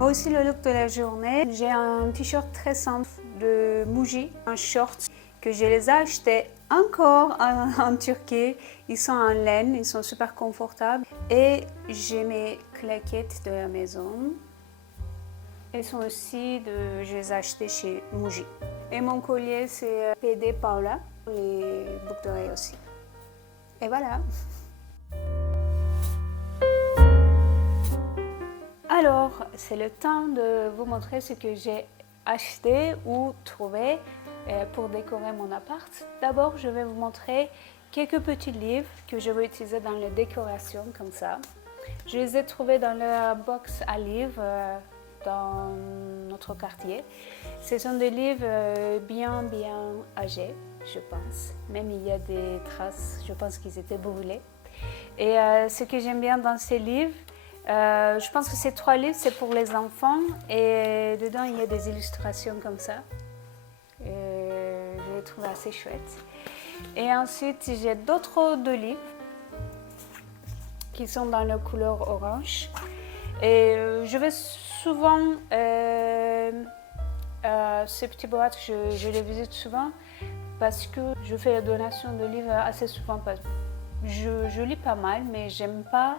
Aussi le look de la journée, j'ai un t-shirt très simple de Muji, un short que je les ai achetés encore en Turquie. Ils sont en laine, ils sont super confortables. Et j'ai mes claquettes de la maison. Elles sont aussi je les ai achetées chez Muji. Et mon collier c'est PD Paula, les boucles d'oreilles aussi. Et voilà. Alors, c'est le temps de vous montrer ce que j'ai acheté ou trouvé pour décorer mon appart. D'abord, je vais vous montrer quelques petits livres que je vais utiliser dans la décoration, comme ça. Je les ai trouvés dans la box à livres dans notre quartier. Ce sont des livres bien âgés, je pense. Même il y a des traces, je pense qu'ils étaient brûlés. Et ce que j'aime bien dans ces livres, je pense que ces 3 livres, c'est pour les enfants et dedans, il y a des illustrations comme ça. Je les trouve assez chouettes. Et ensuite, j'ai d'autres 2 livres qui sont dans la couleur orange. Et je vais souvent, ces petites boîtes, je les visite souvent parce que je fais la donation de livres assez souvent. Je lis pas mal, mais j'aime pas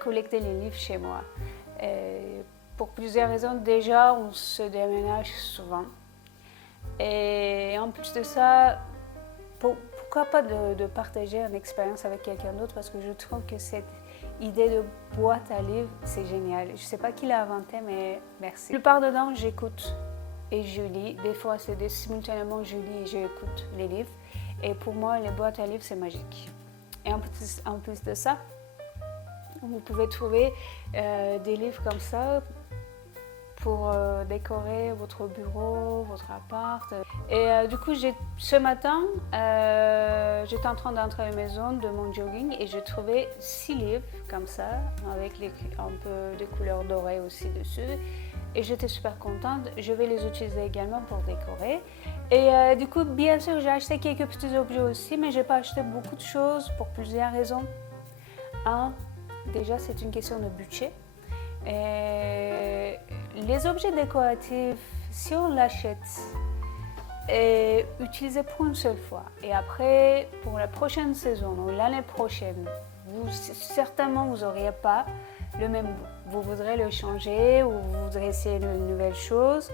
collecter les livres chez moi. Pour plusieurs raisons. Déjà, on se déménage souvent. Et en plus de ça, pourquoi pas de partager une expérience avec quelqu'un d'autre, parce que je trouve que cette idée de boîte à livres, c'est génial. Je ne sais pas qui l'a inventé, mais merci. La plupart du temps, j'écoute et je lis. Des fois, c'est simultanément je lis et j'écoute les livres. Et pour moi, les boîtes à livres, c'est magique. Et en plus de ça, vous pouvez trouver des livres comme ça pour décorer votre bureau, votre appart. Et du coup, ce matin, j'étais en train d'entrer à la maison de mon jogging et j'ai trouvé 6 livres comme ça, avec un peu de couleurs dorées aussi dessus. Et j'étais super contente. Je vais les utiliser également pour décorer. Et du coup, bien sûr, j'ai acheté quelques petits objets aussi, mais je n'ai pas acheté beaucoup de choses pour plusieurs raisons. Déjà, c'est une question de budget. Et les objets décoratifs, si on l'achète, est utilisé pour une seule fois. Et après, pour la prochaine saison ou l'année prochaine, certainement vous n'auriez pas le même goût. Vous voudrez le changer ou vous voudrez essayer une nouvelle chose.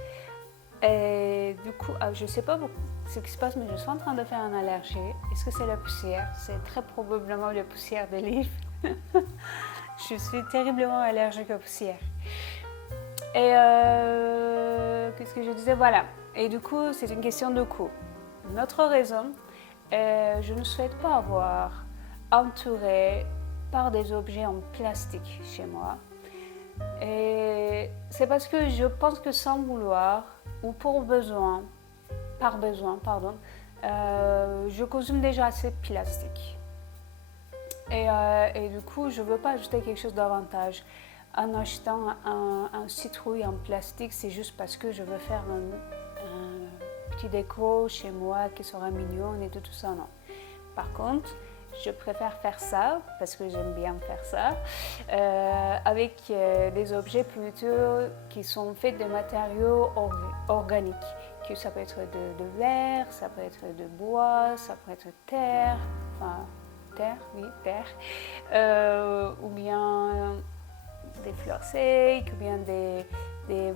Et du coup, je ne sais pas ce qui se passe, mais je suis en train de faire une allergie. Est-ce que c'est la poussière? C'est très probablement la poussière des livres. Je suis terriblement allergique aux poussières. Et qu'est-ce que je disais? Voilà. Et du coup, c'est une question de coût. Une autre raison, je ne souhaite pas avoir entouré par des objets en plastique chez moi. Et c'est parce que je pense que sans vouloir, ou par besoin, je consomme déjà assez de plastique. Et du coup, je ne veux pas ajouter quelque chose davantage. En achetant un citrouille en plastique, c'est juste parce que je veux faire un petit déco chez moi qui sera mignon et tout ça, non. Par contre, je préfère faire ça, parce que j'aime bien faire ça, avec des objets plutôt qui sont faits de matériaux organiques. Que ça peut être de verre, ça peut être de bois, ça peut être terre, ou bien des fleurs secs, ou bien des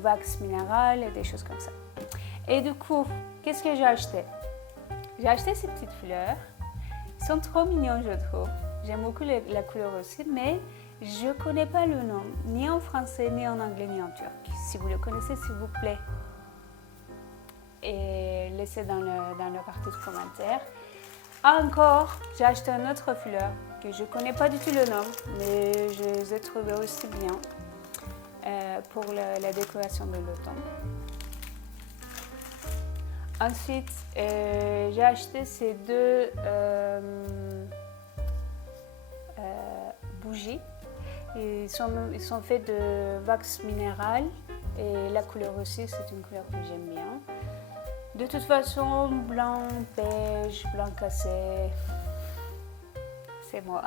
wax minéral et des choses comme ça. Et du coup, qu'est-ce que j'ai acheté? J'ai acheté ces petites fleurs. Ils sont trop mignons, je trouve. J'aime beaucoup la couleur aussi, mais je ne connais pas le nom, ni en français, ni en anglais, ni en turc. Si vous le connaissez, s'il vous plaît, et laissez dans la partie de commentaires. Encore, j'ai acheté une autre fleur que je ne connais pas du tout le nom, mais je les ai trouvées aussi bien pour la décoration de l'automne. Ensuite, j'ai acheté ces deux bougies. Ils sont faits de wax minéral et la couleur aussi, c'est une couleur que j'aime bien. De toute façon, blanc, beige, blanc cassé, c'est moi.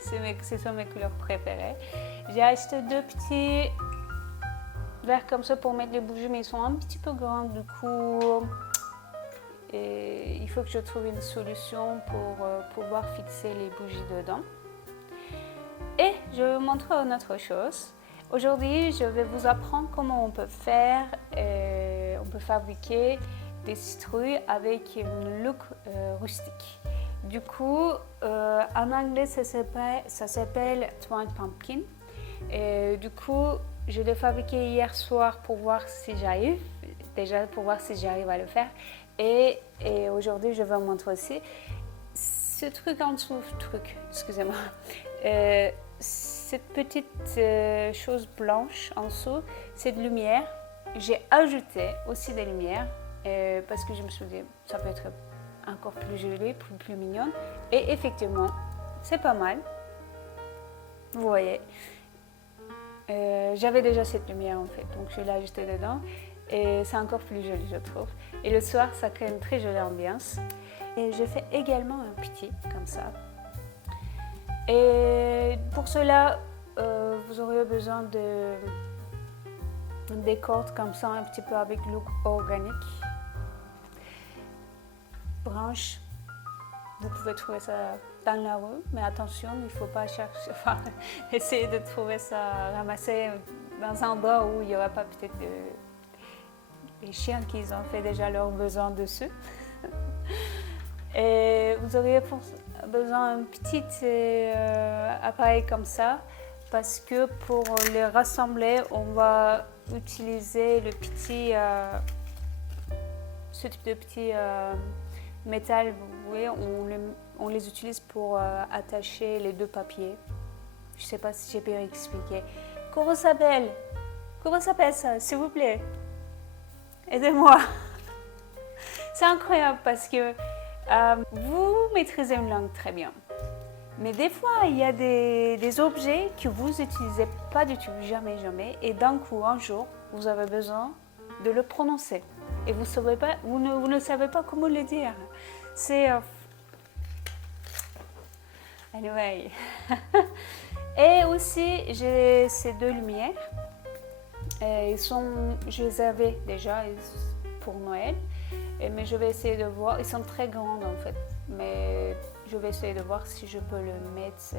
Ce sont mes couleurs préférées. J'ai acheté deux petits verres comme ça pour mettre les bougies, mais ils sont un petit peu grands, du coup, et il faut que je trouve une solution pour pouvoir fixer les bougies dedans. Et je vais vous montrer une autre chose. Aujourd'hui, je vais vous apprendre comment on peut faire, on peut fabriquer des citrouilles avec une look rustique. Du coup, en anglais, ça s'appelle Twine Pumpkin. Et du coup, je l'ai fabriqué hier soir pour voir si j'arrive, déjà pour voir si j'arrive à le faire. Et aujourd'hui, je vais vous montrer aussi ce truc en dessous, excusez-moi. Cette petite chose blanche en dessous, c'est de lumière. J'ai ajouté aussi des lumières parce que je me suis dit ça peut être encore plus joli, plus mignonne. Et effectivement, c'est pas mal. Vous voyez. J'avais déjà cette lumière en fait, donc je l'ai ajoutée dedans et c'est encore plus joli je trouve. Et le soir, ça crée une très jolie ambiance. Et je fais également un petit comme ça. Et pour cela, vous aurez besoin des cordes comme ça, un petit peu avec look organique. Branches, vous pouvez trouver ça dans la rue, mais attention, il ne faut pas chercher, essayer de trouver ça ramassé dans un endroit où il n'y aura pas peut-être des chiens qui ont fait déjà leurs besoins dessus. Et vous auriez besoin d'un petit appareil comme ça parce que pour les rassembler, on va utiliser ce type de petit métal. Vous voyez, on les utilise pour attacher les deux papiers. Je ne sais pas si j'ai bien expliqué. Comment ça s'appelle ça, s'il vous plaît? Aidez-moi. C'est incroyable parce que vous maîtrisez une langue très bien. Mais des fois, il y a des objets que vous n'utilisez pas du tout, jamais. Et d'un coup, un jour, vous avez besoin de le prononcer. Et vous ne savez pas comment le dire. C'est... Anyway. Et aussi, j'ai ces deux lumières. Je les avais déjà pour Noël. Mais je vais essayer de voir, ils sont très grands en fait, mais je vais essayer de voir si je peux le mettre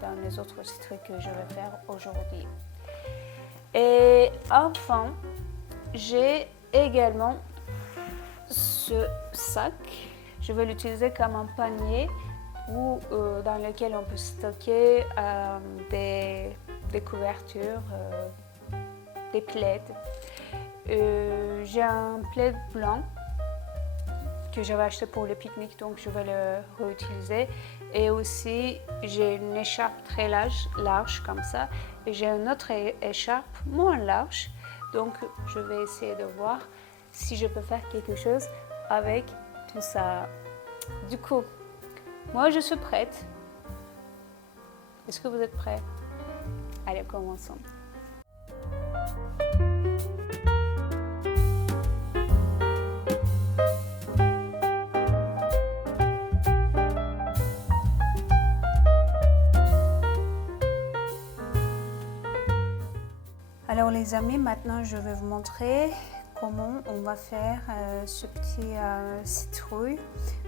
dans les autres citrouilles que je vais faire aujourd'hui. Et enfin, j'ai également ce sac, je vais l'utiliser comme un panier dans lequel on peut stocker des couvertures, des plaids. J'ai un plaid blanc que j'avais acheté pour le pique-nique, donc je vais le réutiliser. Et aussi, j'ai une écharpe très large comme ça, et j'ai une autre écharpe moins large. Donc, je vais essayer de voir si je peux faire quelque chose avec tout ça. Du coup, moi, je suis prête. Est-ce que vous êtes prêts? Allez, commençons. Alors les amis, maintenant je vais vous montrer comment on va faire ce petit citrouille.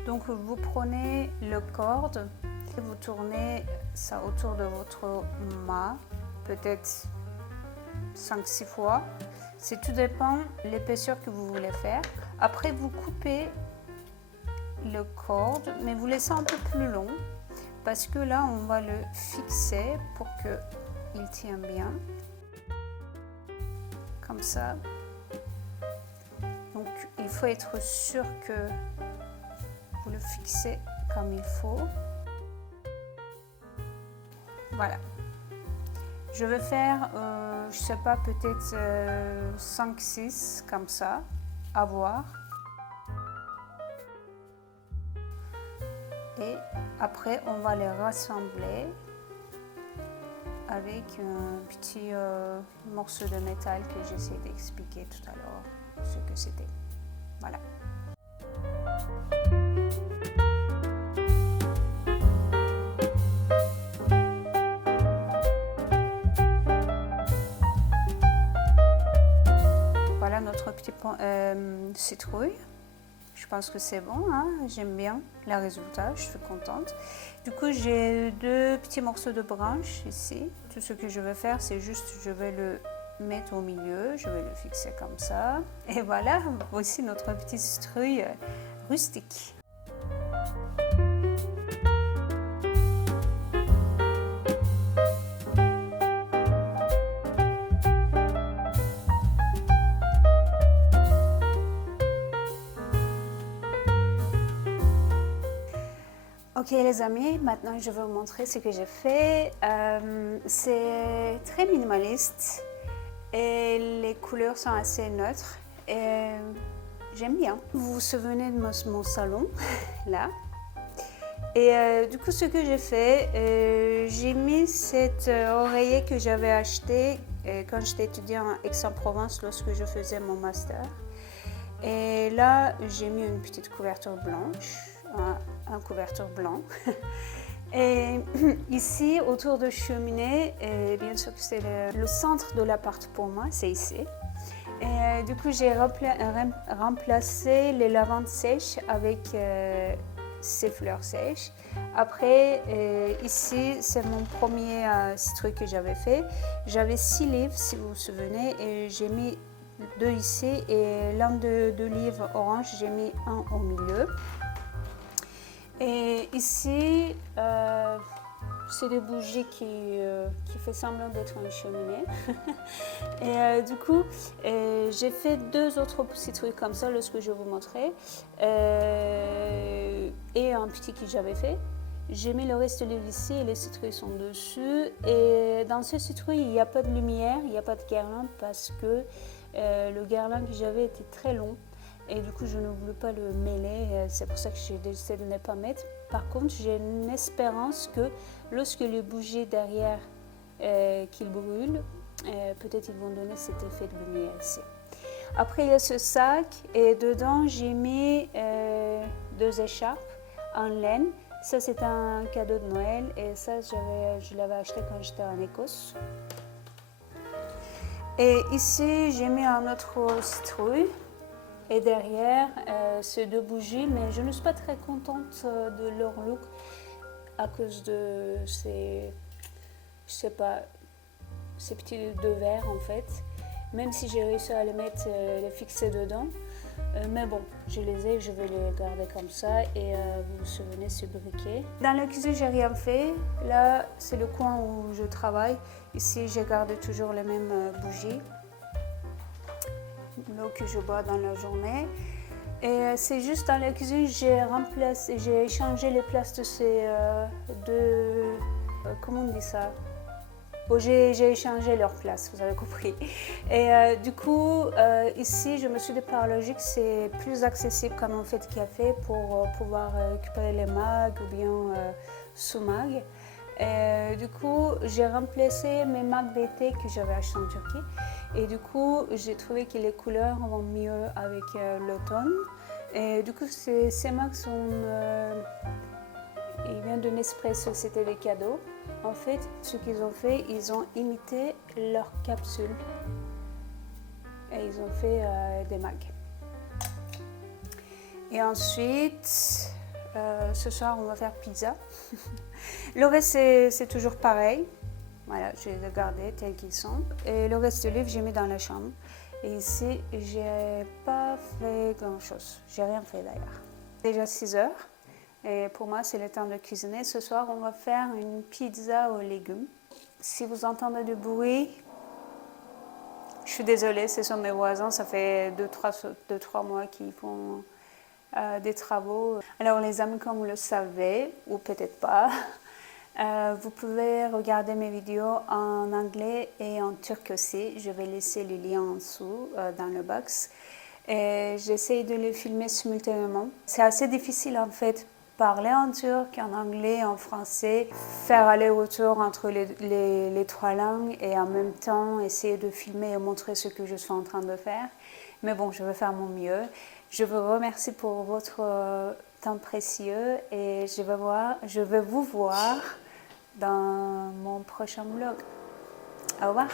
Donc vous prenez le corde et vous tournez ça autour de votre mât, peut-être 5-6 fois. C'est tout dépend de l'épaisseur que vous voulez faire. Après, vous coupez le corde, mais vous laissez un peu plus long parce que là, on va le fixer pour qu'il tienne bien. Comme ça. Donc, il faut être sûr que vous le fixez comme il faut. Voilà. Je vais faire, je sais pas, peut-être 5-6 comme ça, à voir. Et après, on va les rassembler avec un petit morceau de métal que j'essaie d'expliquer tout à l'heure ce que c'était. Voilà. Voilà notre petit citrouille. Je pense que c'est bon, hein? J'aime bien le résultat, je suis contente. Du coup, j'ai 2 petits morceaux de branche ici. Tout ce que je vais faire, c'est juste, je vais le mettre au milieu, je vais le fixer comme ça. Et voilà, voici notre petite citrouille rustique. Ok les amis, maintenant je vais vous montrer ce que j'ai fait. C'est très minimaliste et les couleurs sont assez neutres et j'aime bien. Vous vous souvenez de mon salon, là. Et du coup ce que j'ai fait, j'ai mis cet oreiller que j'avais acheté quand j'étais étudiante en Aix-en-Provence lorsque je faisais mon master. Et là j'ai mis une petite couverture blanche. Un couverture blanc. Et ici, autour de cheminée, et bien sûr que c'est le centre de l'appart pour moi, c'est ici. Et du coup, j'ai remplacé les lavandes sèches avec ces fleurs sèches. Après, ici, c'est mon premier citrouille que j'avais fait. J'avais 6 livres, si vous vous souvenez, et j'ai mis 2 ici, et l'un de livres orange, j'ai mis un au milieu. Et ici, c'est des bougies qui font semblant d'être une cheminée. Et du coup, j'ai fait 2 autres citrouilles comme ça lorsque je vous montrais. Et un petit que j'avais fait. J'ai mis le reste de livre ici et les citrouilles sont dessus. Et dans ce citrouille, il n'y a pas de lumière, il n'y a pas de guirlande parce que le guirlande que j'avais était très long. Et du coup, je ne voulais pas le mêler, c'est pour ça que j'ai décidé de ne pas mettre. Par contre, j'ai une espérance que lorsque les bougies derrière qu'ils brûlent, peut-être ils vont donner cet effet de lumière ici. Après, il y a ce sac et dedans, j'ai mis 2 écharpes en laine. Ça, c'est un cadeau de Noël et ça, je l'avais acheté quand j'étais en Écosse. Et ici, j'ai mis un autre citrouille. Et derrière, ces 2 bougies, mais je ne suis pas très contente de leur look à cause de ces, je sais pas, ces petits 2 verres en fait. Même si j'ai réussi à les mettre, les fixer dedans. Mais bon, je les ai, je vais les garder comme ça et vous vous souvenez ce briquet. Dans la cuisine, j'ai rien fait. Là, c'est le coin où je travaille. Ici, j'ai gardé toujours les mêmes bougies. L'eau que je bois dans la journée. Et c'est juste dans la cuisine, j'ai changé les places de ces 2, comment on dit ça? Bon, j'ai échangé leurs places, vous avez compris. Et du coup, ici, je me suis dit par logique, c'est plus accessible comme on fait de café pour pouvoir récupérer les mags ou bien sous-mags. Du coup, j'ai remplacé mes mags d'été que j'avais achetés en Turquie. Et du coup, j'ai trouvé que les couleurs vont mieux avec l'automne. Et du coup, ces mags sont... ils viennent de Nespresso, c'était des cadeaux. En fait, ce qu'ils ont fait, ils ont imité leur capsule. Et ils ont fait des mags. Et ensuite, ce soir, on va faire pizza. Le reste, c'est toujours pareil. Voilà, je les ai gardés tels qu'ils sont. Et le reste du livre, j'ai mis dans la chambre. Et ici, j'ai pas fait grand chose. J'ai rien fait d'ailleurs. Déjà 6 heures. Et pour moi, c'est le temps de cuisiner. Ce soir, on va faire une pizza aux légumes. Si vous entendez du bruit, je suis désolée, ce sont mes voisins. Ça fait 2-3 mois qu'ils font des travaux. Alors, les amis, comme vous le savez, ou peut-être pas, vous pouvez regarder mes vidéos en anglais et en turc aussi. Je vais laisser le lien en dessous dans le box. Et j'essaie de les filmer simultanément. C'est assez difficile en fait, parler en turc, en anglais, en français, faire aller-retour entre les trois langues et en même temps essayer de filmer et montrer ce que je suis en train de faire. Mais bon, je vais faire mon mieux. Je vous remercie pour votre temps précieux et je vais vous voir dans mon prochain vlog. Au revoir.